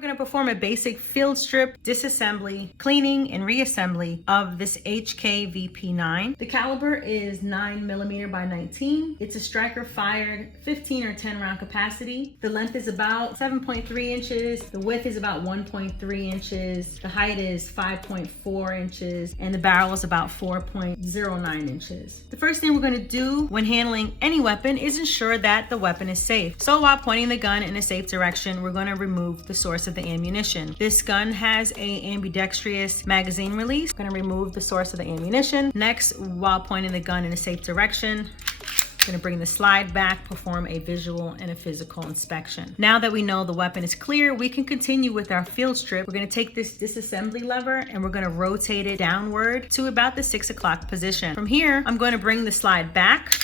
we're going to perform a basic field strip, disassembly, cleaning, and reassembly of this HK VP9. The caliber is 9mm by 19. It's a striker fired 15 or 10 round capacity. The length is about 7.3 inches. The width is about 1.3 inches. The height is 5.4 inches. And the barrel is about 4.09 inches. The first thing we're going to do when handling any weapon is ensure that the weapon is safe. So while pointing the gun in a safe direction, we're going to remove the source of the ammunition. This gun has a ambidextrous magazine release. I'm going to remove the source of the ammunition. Next, while pointing the gun in a safe direction, I'm going to bring the slide back, perform a visual and a physical inspection. Now that we know the weapon is clear, we can continue with our field strip. We're going to take this disassembly lever and we're going to rotate it downward to about the 6 o'clock position. From here, I'm going to bring the slide back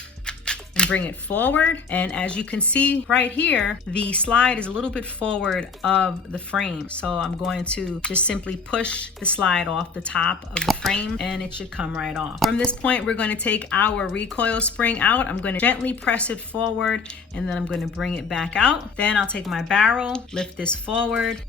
and bring it forward. And as you can see right here, the slide is a little bit forward of the frame. So I'm going to just simply push the slide off the top of the frame and it should come right off. From this point, we're going to take our recoil spring out. I'm going to gently press it forward and then I'm going to bring it back out. Then I'll take my barrel, lift this forward,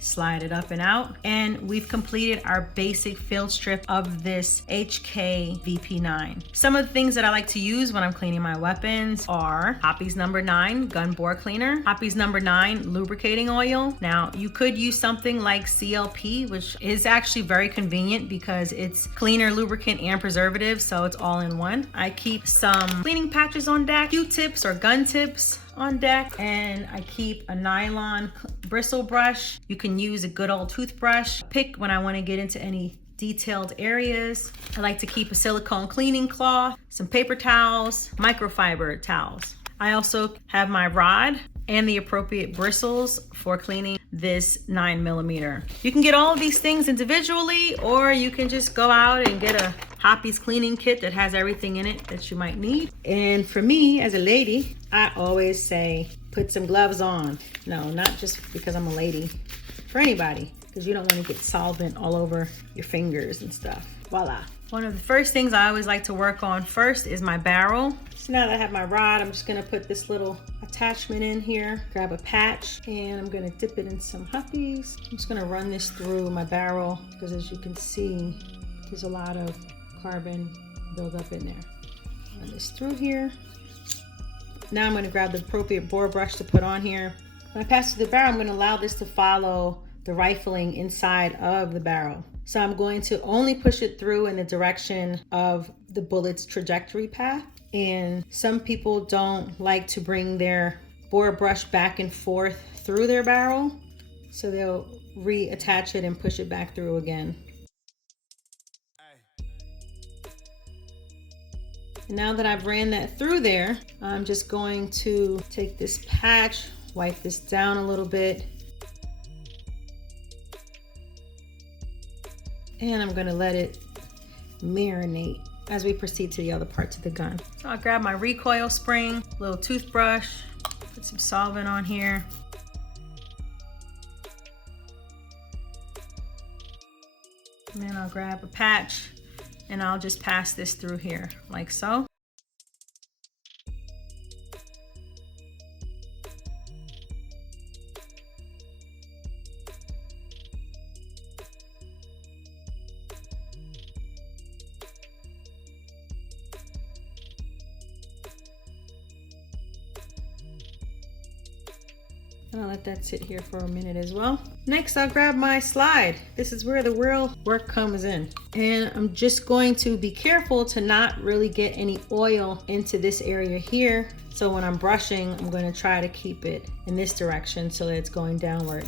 slide it up and out, and we've completed our basic field strip of this HK VP9. Some of the things that I like to use when I'm cleaning my weapons are Hoppy's number 9 gun bore cleaner, Hoppy's number 9 lubricating oil. Now you could use something like CLP, which is actually very convenient because it's cleaner, lubricant, and preservative, so it's all in one. I keep some cleaning patches on deck, Q-tips or gun tips on deck, and I keep a nylon bristle brush. You can use a good old toothbrush. Pick when I want to get into any detailed areas. I like to keep a silicone cleaning cloth, some paper towels, microfiber towels. I also have my rod and the appropriate bristles for cleaning this 9mm. You can get all of these things individually, or you can just go out and get a Hoppy's cleaning kit that has everything in it that you might need. And for me as a lady, I always say, put some gloves on. No, not just because I'm a lady, for anybody, because you don't want to get solvent all over your fingers and stuff. Voila. One of the first things I always like to work on first is my barrel. So now that I have my rod, I'm just gonna put this little attachment in here, grab a patch, and I'm gonna dip it in some Hoppy's. I'm just gonna run this through my barrel because as you can see, there's a lot of carbon buildup in there. Run this through here. Now I'm gonna grab the appropriate bore brush to put on here. When I pass through the barrel, I'm gonna allow this to follow the rifling inside of the barrel. So I'm going to only push it through in the direction of the bullet's trajectory path. And some people don't like to bring their bore brush back and forth through their barrel. So they'll reattach it and push it back through again. Now that I've ran that through there, I'm just going to take this patch, wipe this down a little bit, and I'm gonna let it marinate as we proceed to the other parts of the gun. So I'll grab my recoil spring, little toothbrush, put some solvent on here. And then I'll grab a patch and I'll just pass this through here like so. And I'll let that sit here for a minute as well. Next, I'll grab my slide. This is where the real work comes in. And I'm just going to be careful to not really get any oil into this area here. So when I'm brushing, I'm going to try to keep it in this direction so that it's going downward.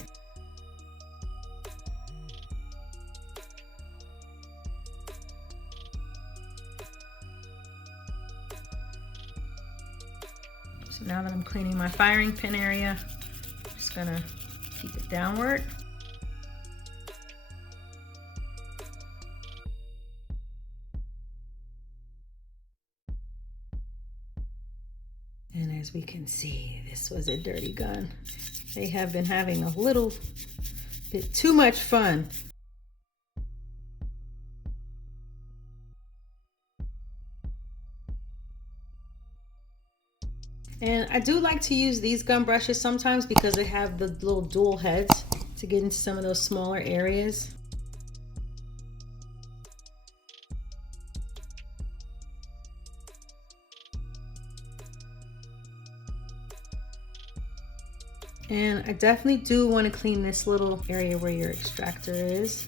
So now that I'm cleaning my firing pin area, gonna keep it downward. And as we can see, this was a dirty gun. They have been having a little bit too much fun. And I do like to use these gun brushes sometimes because they have the little dual heads. to get into some of those smaller areas. And I definitely do want to clean this little area where your extractor is.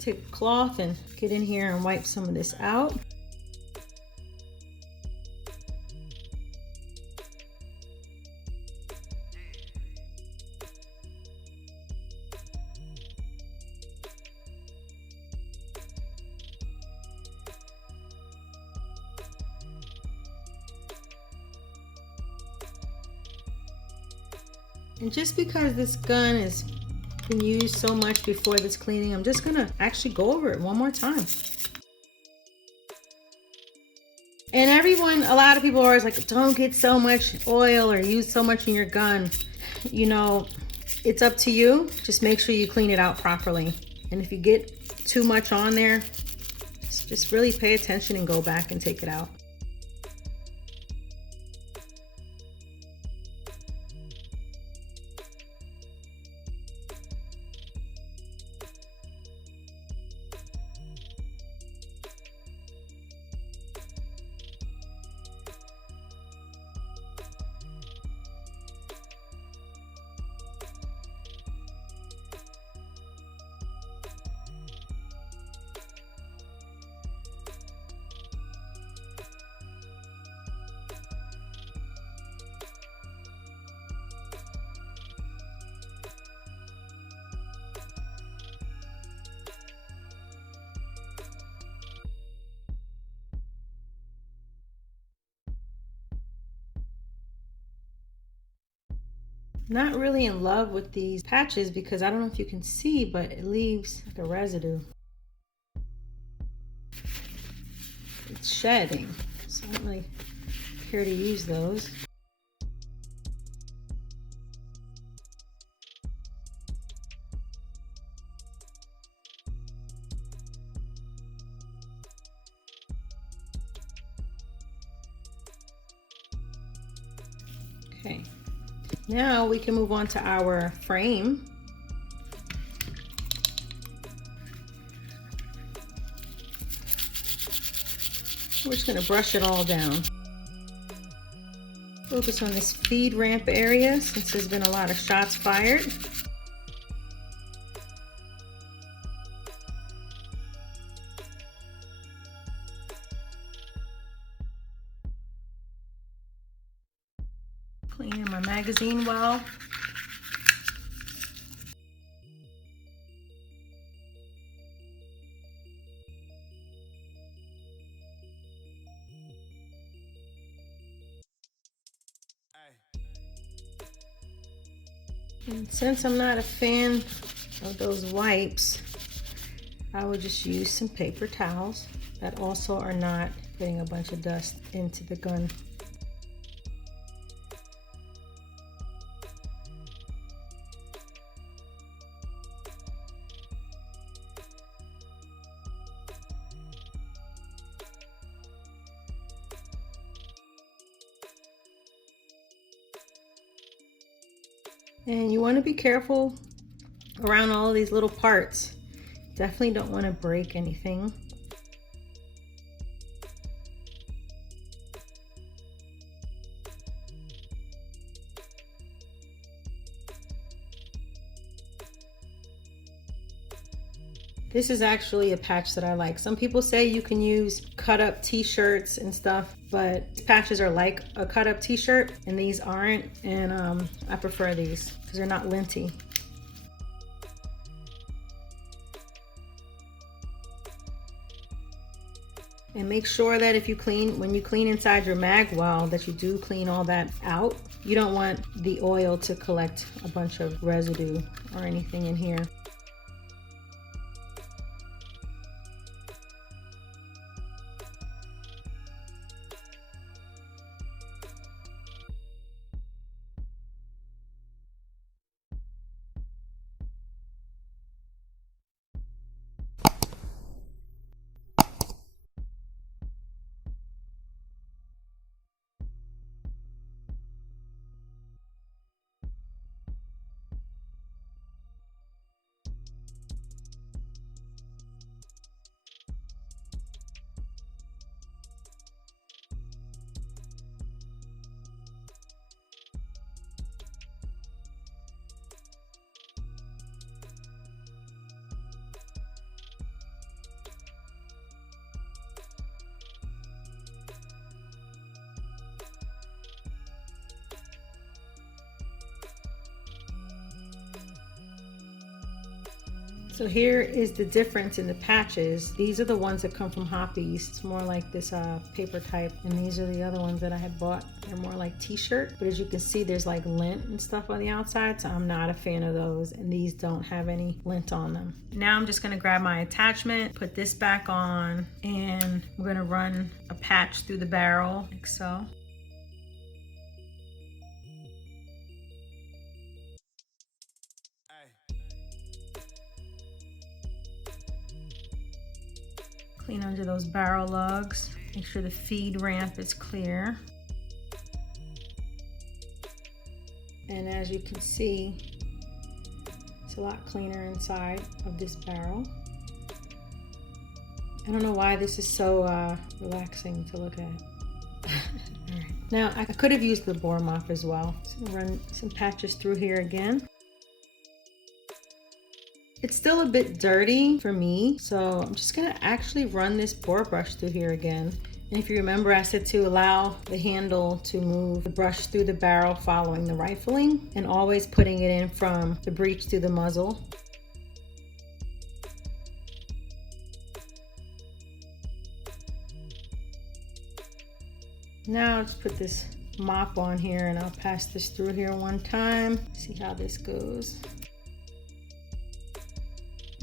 Take a cloth and get in here and wipe some of this out. And just because this gun is been used so much before this cleaning, I'm just gonna actually go over it one more time. And a lot of people are always like, don't get so much oil or use so much in your gun. You know, it's up to you. Just make sure you clean it out properly. And if you get too much on there, just really pay attention and go back and take it out. Not really in love with these patches because I don't know if you can see, but it leaves like a residue. It's shedding, so I don't really care to use those. Okay. Now we can move on to our frame. We're just going to brush it all down. Focus on this feed ramp area since there's been a lot of shots fired. Cleaning my magazine well. And since I'm not a fan of those wipes, I would just use some paper towels that also are not getting a bunch of dust into the gun. And you want to be careful around all of these little parts. Definitely don't want to break anything. This is actually a patch that I like. Some people say you can use cut up t-shirts and stuff, but these patches are like a cut up t-shirt and these aren't. And I prefer these because they're not linty. And make sure that when you clean inside your mag well, that you do clean all that out. You don't want the oil to collect a bunch of residue or anything in here. So here is the difference in the patches. These are the ones that come from Hoppies. It's more like this paper type, and these are the other ones that I had bought. They're more like t-shirt, but as you can see, there's like lint and stuff on the outside, so I'm not a fan of those, and these don't have any lint on them. Now I'm just gonna grab my attachment, put this back on, and we're gonna run a patch through the barrel, like so. Clean under those barrel lugs. Make sure the feed ramp is clear. And as you can see, it's a lot cleaner inside of this barrel. I don't know why this is so relaxing to look at. All right. Now, I could have used the bore mop as well. So I'm gonna run some patches through here again. It's still a bit dirty for me, so I'm just gonna actually run this bore brush through here again. And if you remember, I said to allow the handle to move the brush through the barrel following the rifling, and always putting it in from the breech to the muzzle. Now let's put this mop on here, and I'll pass this through here one time, see how this goes.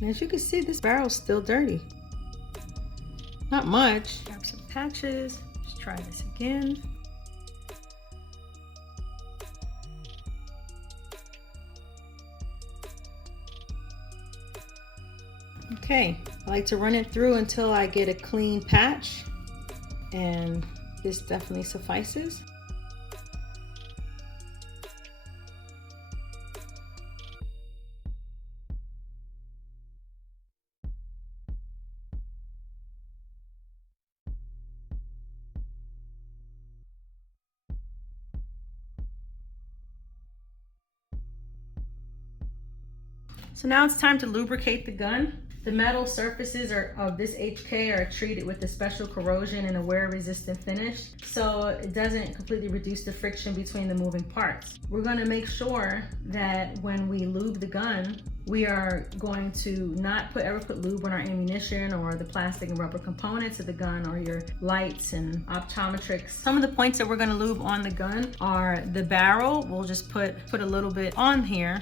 And as you can see, this barrel's still dirty. Not much. Grab some patches. Let's try this again. Okay, I like to run it through until I get a clean patch, and this definitely suffices. So now it's time to lubricate the gun. The metal surfaces of this HK are treated with a special corrosion and a wear-resistant finish, so it doesn't completely reduce the friction between the moving parts. We're going to make sure that when we lube the gun, we are going to not ever put lube on our ammunition or the plastic and rubber components of the gun or your lights and optometrics. Some of the points that we're going to lube on the gun are the barrel. We'll just put a little bit on here,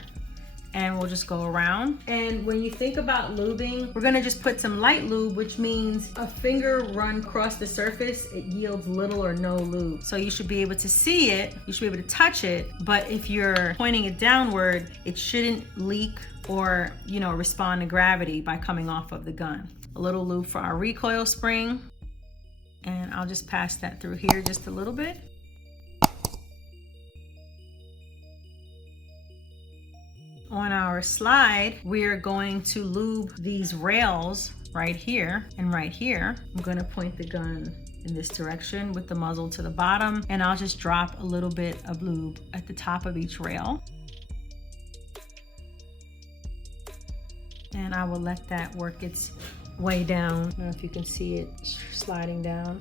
and we'll just go around. And when you think about lubing, we're gonna just put some light lube, which means a finger run across the surface, it yields little or no lube. So you should be able to see it, you should be able to touch it, but if you're pointing it downward, it shouldn't leak or, respond to gravity by coming off of the gun. A little lube for our recoil spring, and I'll just pass that through here just a little bit. On our slide, we're going to lube these rails right here and right here. I'm going to point the gun in this direction with the muzzle to the bottom, and I'll just drop a little bit of lube at the top of each rail. And I will let that work its way down. I don't know if you can see it sliding down.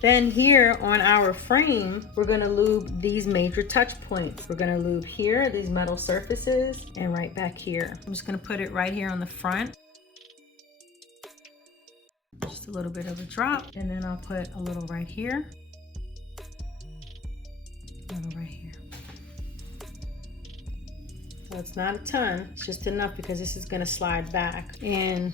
Then here on our frame, we're gonna lube these major touch points. We're gonna lube here, these metal surfaces, and right back here. I'm just gonna put it right here on the front. Just a little bit of a drop, and then I'll put a little right here. A little right here. So it's not a ton, it's just enough because this is gonna slide back. And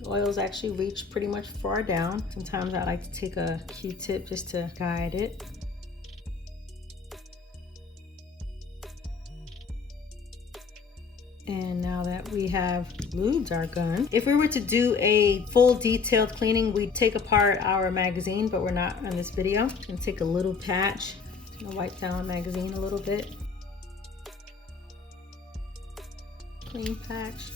the oils actually reach pretty much far down. Sometimes I like to take a Q-tip just to guide it. And now that we have lubed our gun, if we were to do a full detailed cleaning, we'd take apart our magazine, but we're not on this video. I'm gonna take a little patch, I'm gonna wipe down the magazine a little bit. Clean patch.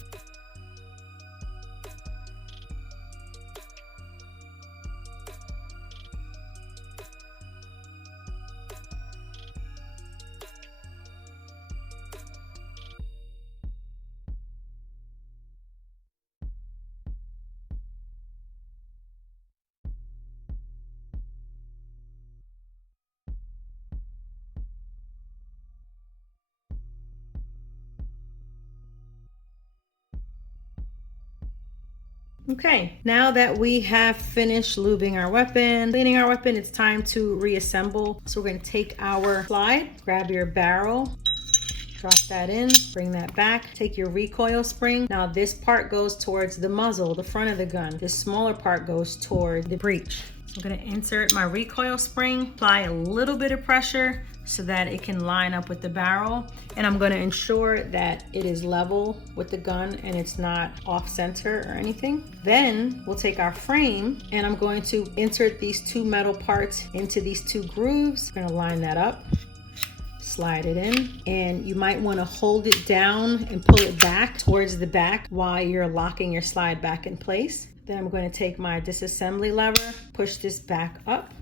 Okay, now that we have finished lubing our weapon, cleaning our weapon, it's time to reassemble. So we're gonna take our slide, grab your barrel, drop that in, bring that back, take your recoil spring. Now this part goes towards the muzzle, the front of the gun. This smaller part goes toward the breech. So I'm gonna insert my recoil spring, apply a little bit of pressure so that it can line up with the barrel. And I'm gonna ensure that it is level with the gun and it's not off center or anything. Then we'll take our frame and I'm going to insert these two metal parts into these two grooves. I'm gonna line that up, slide it in, and you might wanna hold it down and pull it back towards the back while you're locking your slide back in place. Then I'm going to take my disassembly lever, push this back up.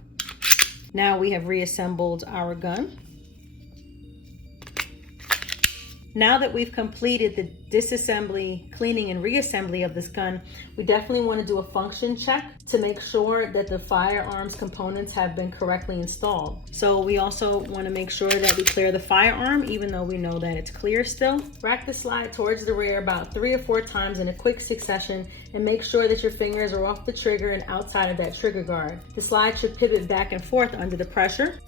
Now we have reassembled our gun. Now that we've completed the disassembly, cleaning, and reassembly of this gun, we definitely want to do a function check to make sure that the firearms components have been correctly installed. So we also want to make sure that we clear the firearm, even though we know that it's clear still. Rack the slide towards the rear about 3 or 4 times in a quick succession and make sure that your fingers are off the trigger and outside of that trigger guard. The slide should pivot back and forth under the pressure.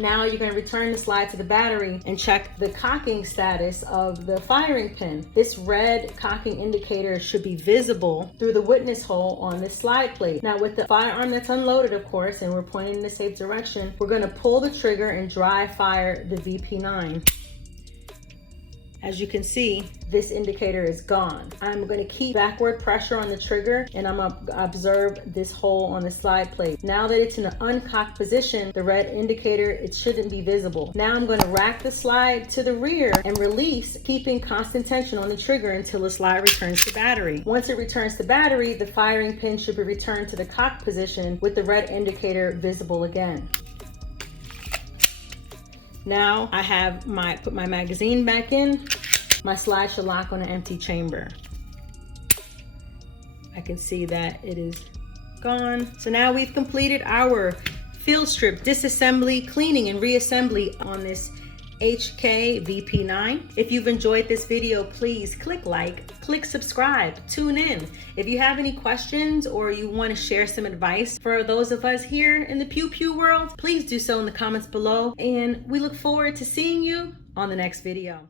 Now you're going to return the slide to the battery and check the cocking status of the firing pin. This red cocking indicator should be visible through the witness hole on this slide plate. Now with the firearm that's unloaded, of course, and we're pointing in the safe direction, we're going to pull the trigger and dry fire the VP9. As you can see, this indicator is gone. I'm going to keep backward pressure on the trigger and I'm going to observe this hole on the slide plate. Now that it's in an uncocked position, the red indicator, it shouldn't be visible. Now I'm going to rack the slide to the rear and release, keeping constant tension on the trigger until the slide returns to battery. Once it returns to battery, the firing pin should be returned to the cocked position with the red indicator visible again. Now I have put my magazine back in. My slide should lock on an empty chamber. I can see that it is gone. So now we've completed our field strip disassembly, cleaning, and reassembly on this HK VP9. If you've enjoyed this video, please click like, click subscribe, tune in. If you have any questions or you want to share some advice for those of us here in the pew pew world, please do so in the comments below. And we look forward to seeing you on the next video.